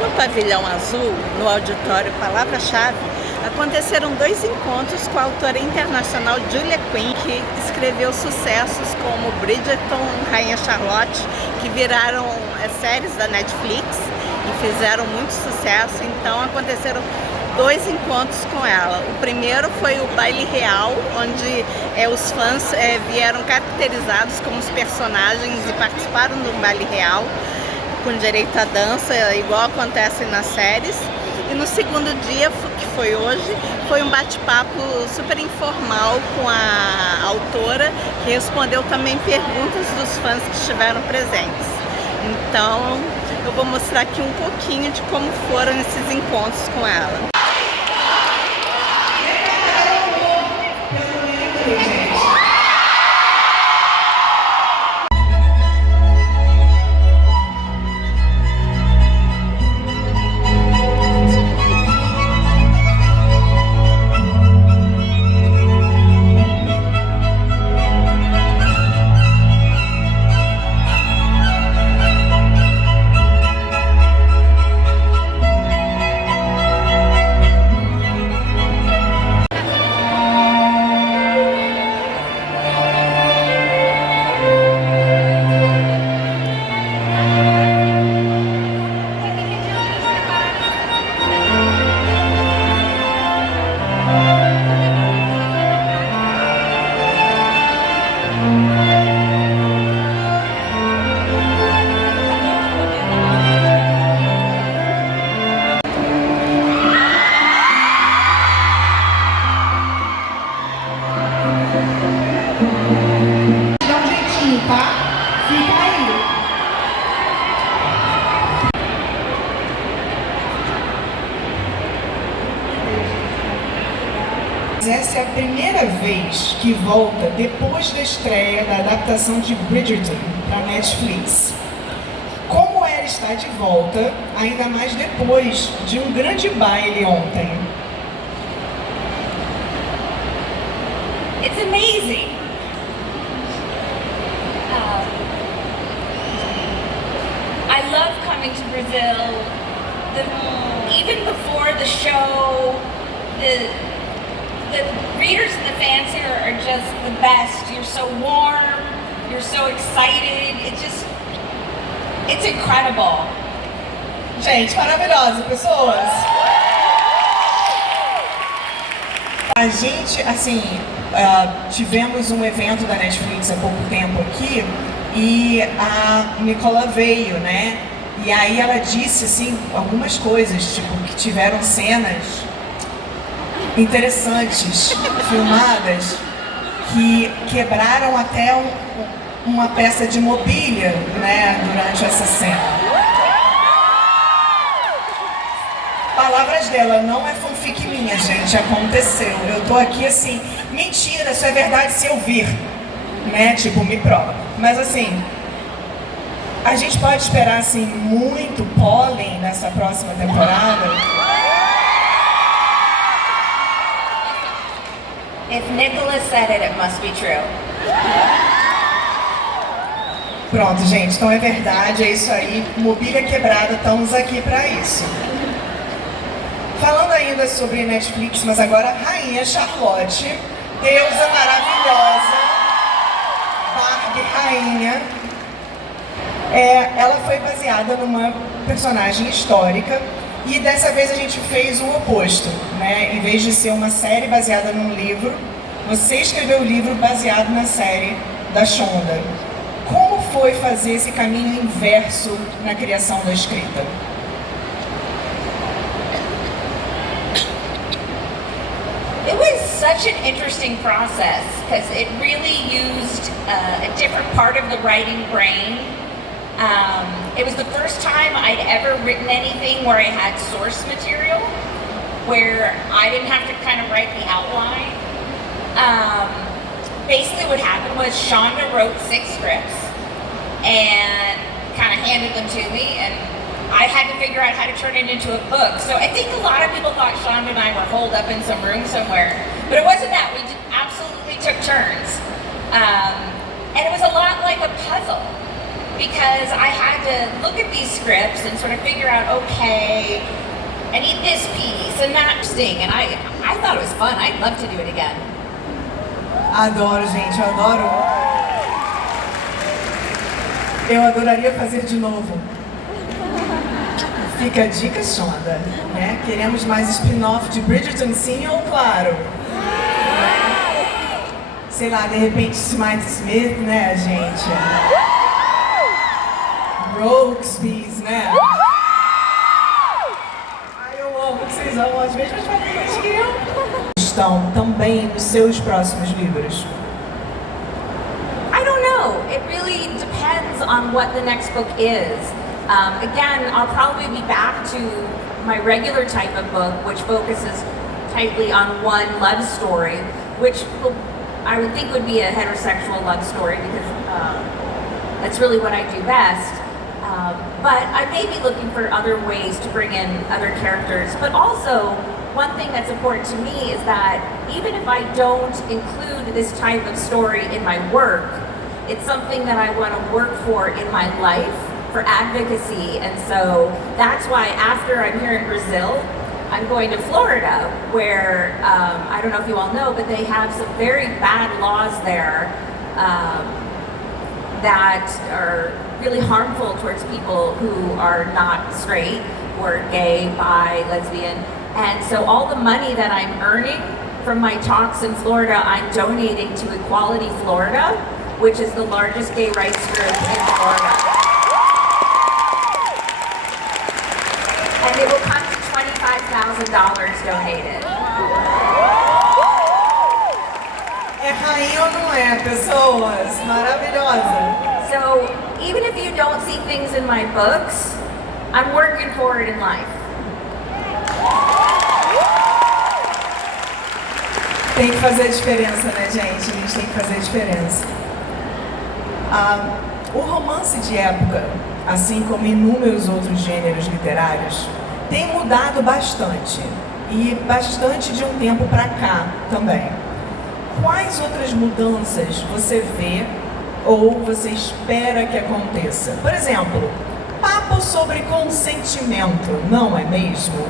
no Pavilhão Azul, no auditório Palavra-Chave, aconteceram 2 encontros com a autora internacional Quinn, que escreveu sucessos como Bridgerton, Rainha Charlotte, que viraram séries da Netflix e fizeram muito sucesso. Então aconteceram 2 encontros com ela. O primeiro foi o baile real, onde os fãs vieram caracterizados como os personagens e participaram do baile real, com direito à dança, igual acontece nas séries. E no segundo dia, que foi hoje, foi um bate-papo super informal com a autora, que respondeu também perguntas dos fãs que estiveram presentes. Então, eu vou mostrar aqui um pouquinho de como foram esses encontros com ela. Essa é a primeira vez que volta depois da estreia da adaptação de Bridgerton para Netflix. Como era estar de volta, ainda mais depois de um grande baile ontem? It's amazing. I love coming to Brazil. Even before the show, the readers and the fans here are just the best. You're so warm, you're so excited. It's incredible. Gente, maravilhosa, pessoas! A gente, assim, tivemos um evento da Netflix há pouco tempo aqui e a Nicola veio, né? E aí ela disse, assim, algumas coisas, tipo, que tiveram cenas interessantes, filmadas, que quebraram até uma peça de mobília, né, durante essa cena. Palavras dela, não é fanfic minha, gente, aconteceu. Eu tô aqui assim, mentira, isso é verdade se eu vir, né, tipo, me prova. Mas assim, a gente pode esperar assim muito pólen nessa próxima temporada? If Nicholas said it, it must be true. Pronto, gente, então é verdade, é isso aí. Mobília quebrada, estamos aqui para isso. Falando ainda sobre Netflix, mas agora Rainha Charlotte, deusa maravilhosa, Barbie rainha. Ela foi baseada numa personagem histórica. E dessa vez a gente fez o oposto, né? Em vez de ser uma série baseada num livro, você escreveu o livro baseado na série da Shonda. Como foi fazer esse caminho inverso na criação da escrita? It was such an interesting process because it really used a different part of the writing brain. It was the first time I'd ever written anything where I had source material, where I didn't have to kind of write the outline. Basically what happened was Shonda wrote 6 scripts and kind of handed them to me, and I had to figure out how to turn it into a book. So I think a lot of people thought Shonda and I were holed up in some room somewhere, but it wasn't that. We absolutely took turns. And it was a lot like a puzzle, because I had had to look at these scripts and sort of figure out, okay, I need this piece and that thing, and I thought it was fun. I'd love to do it again. Adoro, gente, eu adoro. Eu adoraria fazer de novo. Fica a dica, Shonda, né? Queremos mais spin-off de Bridgerton, sim ou claro? Sei lá, de repente Smith, né, gente? Rokesbees, né? Ai, eu amo que vocês amam as mesmas famílias que eu. Estão também nos seus próximos livros? I don't know. It really depends on what the next book is. Again, I'll probably be back to my regular type of book, which focuses tightly on one love story, which I would think would be a heterosexual love story because that's really what I do best. But I may be looking for other ways to bring in other characters. But also, one thing that's important to me is that even if I don't include this type of story in my work, it's something that I want to work for in my life, for advocacy. And so that's why after I'm here in Brazil, I'm going to Florida, where, I don't know if you all know, but they have some very bad laws there that are really harmful towards people who are not straight, or gay, bi, lesbian. And so all the money that I'm earning from my talks in Florida, I'm donating to Equality Florida, which is the largest gay rights group in Florida. And it will come to $25,000 donated. É rainha ou não é, pessoas? Maravilhosa. So even if you don't see things in my books, I'm working for it in life. Tem que fazer diferença, né, gente? A gente tem que fazer diferença. O romance de época, assim como inúmeros outros gêneros literários, tem mudado bastante. E bastante de um tempo para cá também. Quais outras mudanças você vê ou você espera que aconteça? Por exemplo, papo sobre consentimento, não é mesmo?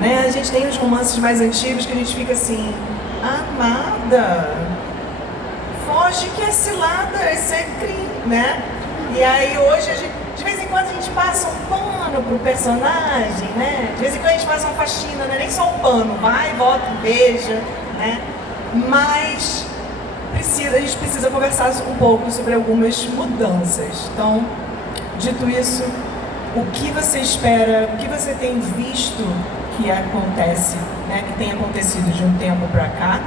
Né? A gente tem os romances mais antigos que a gente fica assim, amada, foge que é cilada, isso é crime, né? E aí hoje, de vez em quando a gente passa um pano pro personagem, né? De vez em quando a gente faz uma faxina, né? Nem só um pano, vai, volta, beija, né? Mas a gente precisa conversar um pouco sobre algumas mudanças. Então, dito isso, o que você espera, o que você tem visto que acontece, né, que tem acontecido de um tempo para cá,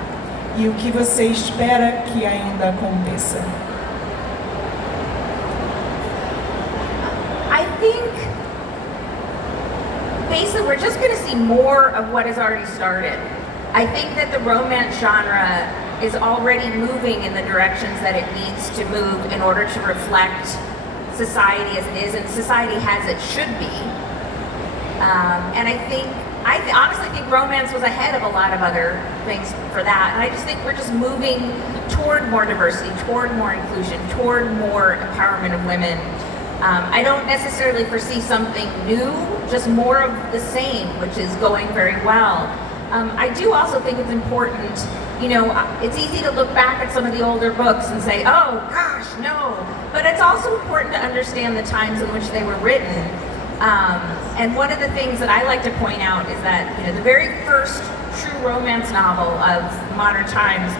e o que você espera que ainda aconteça? I think basically we're just going to see more of what has already started. I think that the romance genre is already moving in the directions that it needs to move in order to reflect society as it is, and society as it should be. And I honestly think romance was ahead of a lot of other things for that. And I just think we're just moving toward more diversity, toward more inclusion, toward more empowerment of women. I don't necessarily foresee something new, just more of the same, which is going very well. I do also think it's important, you know, it's easy to look back at some of the older books and say, oh gosh, no. But it's also important to understand the times in which they were written. And one of the things that I like to point out is that, you know, the very first true romance novel of modern times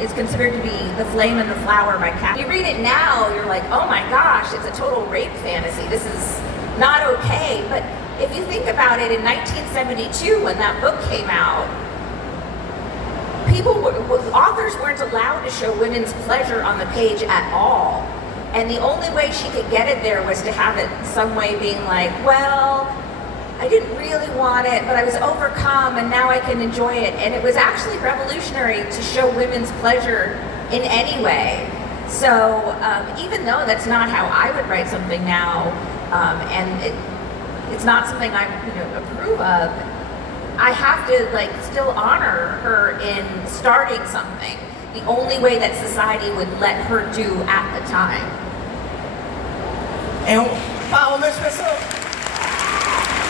is considered to be The Flame and the Flower by Cat. You read it now, you're like, oh my gosh, it's a total rape fantasy. This is not okay. But if you think about it, in 1972, when that book came out, authors weren't allowed to show women's pleasure on the page at all. And the only way she could get it there was to have it some way being like, well, I didn't really want it, but I was overcome and now I can enjoy it. And it was actually revolutionary to show women's pleasure in any way. So even though that's not how I would write something now, and it's not something I approve of, I have to still honor her in starting something the only way that society would let her do at the time. Palmas, pessoal!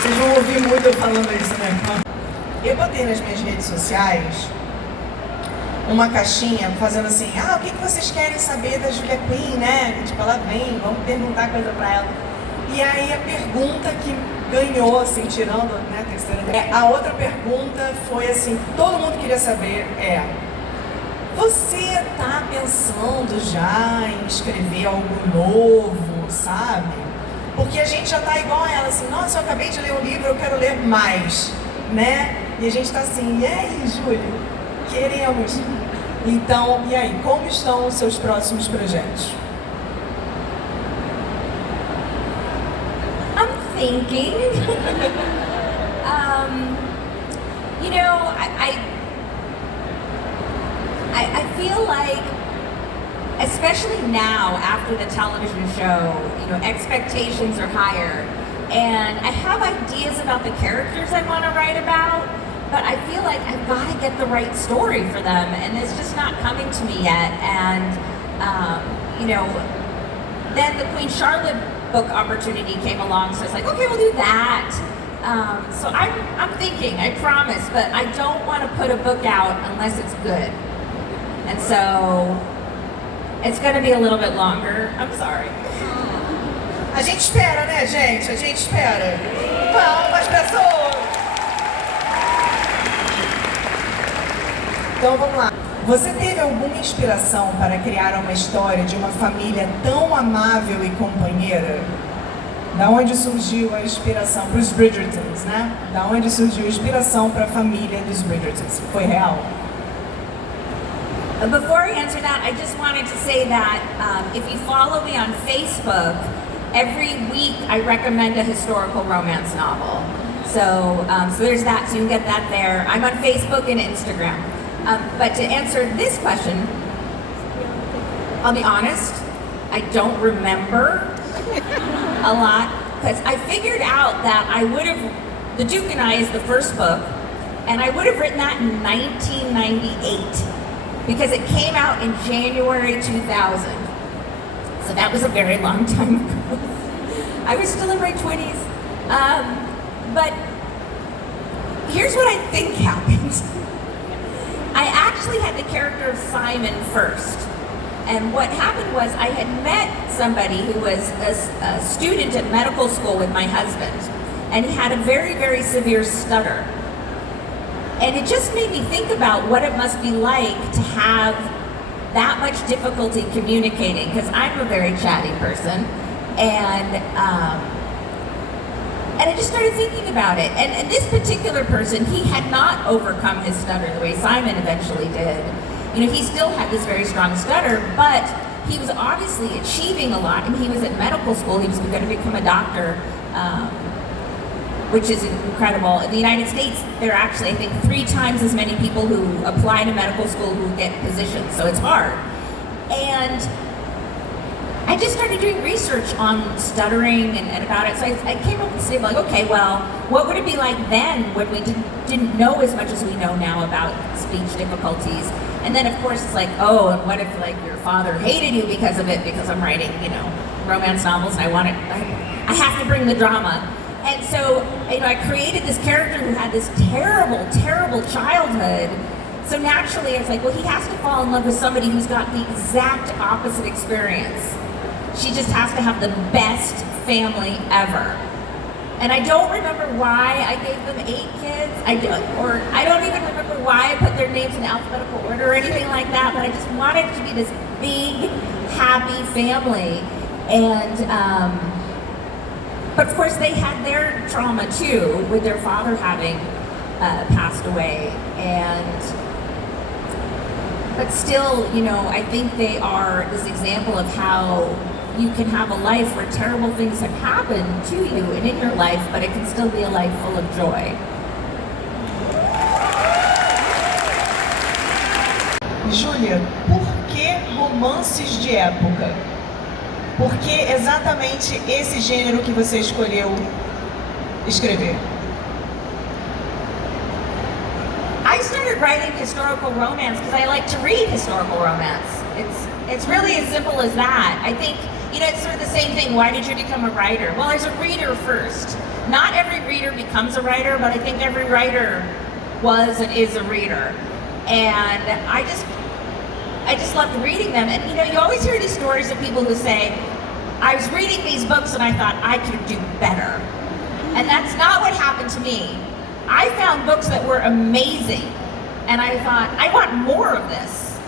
Vocês vão ouvir muito eu falando isso, né? Eu botei nas minhas redes sociais uma caixinha fazendo assim, o que vocês querem saber da Julia Quinn, né? Tipo, ela vem, vamos perguntar coisa pra ela. E aí a pergunta que ganhou, assim, tirando, né, a terceira... A outra pergunta foi assim, todo mundo queria saber, você tá pensando já em escrever algo novo, sabe? Porque a gente já tá igual a ela, assim, nossa, eu acabei de ler um livro, eu quero ler mais, né? E a gente tá assim, e aí, Júlia, queremos. Então, e aí, como estão os seus próximos projetos? I'm thinking. You know, I feel like, especially now after the television show, you know, expectations are higher, and I have ideas about the characters I want to write about, but I feel like I've got to get the right story for them, and it's just not coming to me yet. And you know, then the Queen Charlotte book opportunity came along, so I was like, okay, we'll do that. So I'm thinking, I promise, but I don't want to put a book out unless it's good. And so it's going to be a little bit longer. I'm sorry. A gente espera, né, gente? A gente espera. Palmas, pessoas! Então vamos lá. Você teve alguma inspiração para criar uma história de uma família tão amável e companheira? Da onde surgiu a inspiração para os Bridgertons, né? Da onde surgiu a inspiração para a família dos Bridgertons? Foi real? Before I answer that, I just wanted to say that if you follow me on Facebook, every week I recommend a historical romance novel. So there's that, so you can get that there. I'm on Facebook and Instagram. But to answer this question, I'll be honest, I don't remember a lot, because I figured out that I would have, The Duke and I is the first book, and I would have written that in 1998, because it came out in January 2000. So that was a very long time ago. I was still in my 20s. But here's what I think happened. I actually had the character of Simon first. And what happened was I had met somebody who was a student at medical school with my husband. And he had a very, very severe stutter. And it just made me think about what it must be like to have that much difficulty communicating, because I'm a very chatty person. And I just started thinking about it. And this particular person, he had not overcome his stutter the way Simon eventually did. You know, he still had this very strong stutter, but he was obviously achieving a lot. And he was at medical school. He was going to become a doctor, which is incredible. In the United States, there are actually, I think, 3 times as many people who apply to medical school who get positions, so it's hard. And I just started doing research on stuttering and about it. So I came up with this like, okay, well, what would it be like then when we didn't know as much as we know now about speech difficulties? And then, of course, it's like, oh, and what if, like, your father hated you because of it, because I'm writing, you know, romance novels, and I have to bring the drama. And so, you know, I created this character who had this terrible, terrible childhood. So naturally, I was like, well, he has to fall in love with somebody who's got the exact opposite experience. She just has to have the best family ever. And I don't remember why I gave them 8 kids. I don't even remember why I put their names in alphabetical order or anything like that, but I just wanted it to be this big, happy family. And, but of course they had their trauma too, with their father having passed away. But still, you know, I think they are this example of how you can have a life where terrible things have happened to you and in your life, but it can still be a life full of joy. Júlia, por que romances de época? Por que exatamente esse gênero que você escolheu escrever? I started writing historical romance because I like to read historical romance. It's really as simple as that. I think You know, it's sort of the same thing. Why did you become a writer? Well, I was a reader first. Not every reader becomes a writer, but I think every writer was and is a reader. And I just loved reading them. And you know, you always hear these stories of people who say, I was reading these books and I thought I could do better. And that's not what happened to me. I found books that were amazing, and I thought, I want more of this.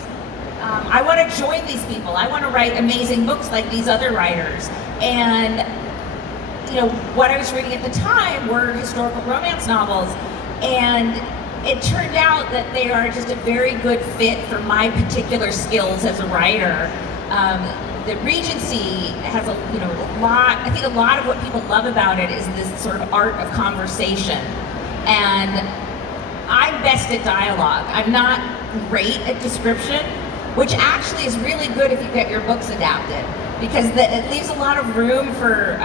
I want to join these people. I want to write amazing books like these other writers. And you know, what I was reading at the time were historical romance novels, and it turned out that they are just a very good fit for my particular skills as a writer. The Regency has a lot. I think a lot of what people love about it is this sort of art of conversation, and I'm best at dialogue. I'm not great at description, which actually is really good if you get your books adapted, because it leaves a lot of room for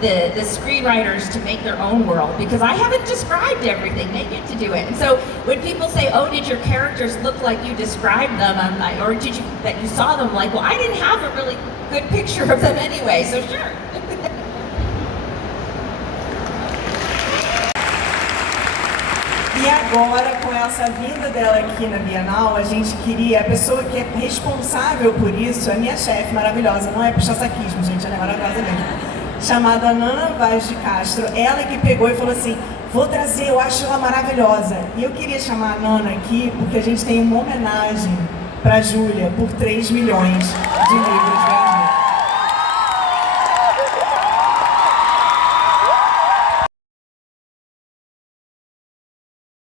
the screenwriters to make their own world, because I haven't described everything. They get to do it. And so when people say, oh, did your characters look like you described them, or did you that you saw them, like, well, I didn't have a really good picture of them anyway, so sure. E agora, com essa vinda dela aqui na Bienal, a gente queria, a pessoa que é responsável por isso, a minha chefe maravilhosa, não é puxa-saquismo, gente, ela é maravilhosa mesmo, chamada Nana Vaz de Castro, ela que pegou e falou assim, vou trazer, eu acho ela maravilhosa. E eu queria chamar a Nana aqui, porque a gente tem uma homenagem para a Júlia por 3 milhões de livros vendidos.